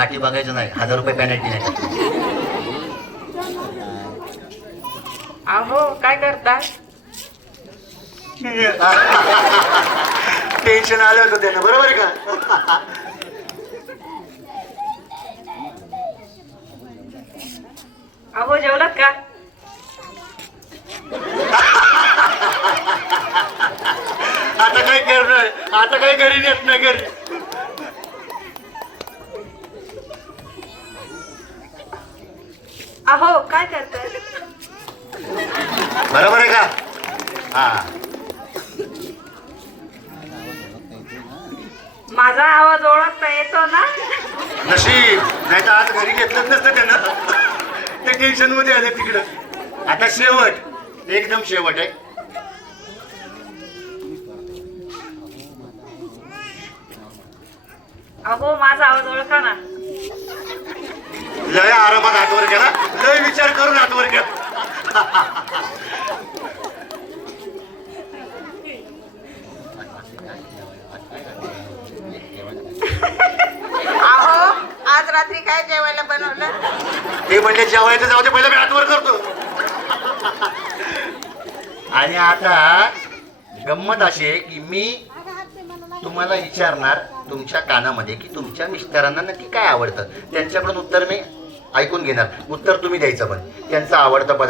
पाठी बघायचं नाही, 1000 रुपये पेनल्टी नाही. अहो काय करताय? टेन्शन आलं होतं त्यानं, बरोबर आहे का? अहो जेवलात का? आता काय करणार, आता काय घरी नेत नाही घरी. अहो काय करताय? बरोबर आहे का? हा, माझा आवाज ओळखता येतो ना? नशीब नाही तर आज घरी घेतलंच नसतं त्यानं. ते टेन्शन मध्ये आले तिकडं. आता शेवट, एकदम शेवट आहे. अहो माझा आवाज ओळखा ना. लय आरामात हातवर गेला, लय विचार करून हातवर गेला. अहो आज रात्री काय जेवायला बनवलं? ते म्हणले जेवायचं जाऊ दे, पहिलं मी हातवर करतो. आणि आता गंमत अशी आहे की मी तुम्हाला विचारणार तुमच्या कानामध्ये की तुमच्या मिस्टरांना नक्की काय आवडतं. त्यांच्याकडून उत्तर मी ऐकून घेणार, उत्तर तुम्ही द्यायचं. पण त्यांचा आवडता पदार्थ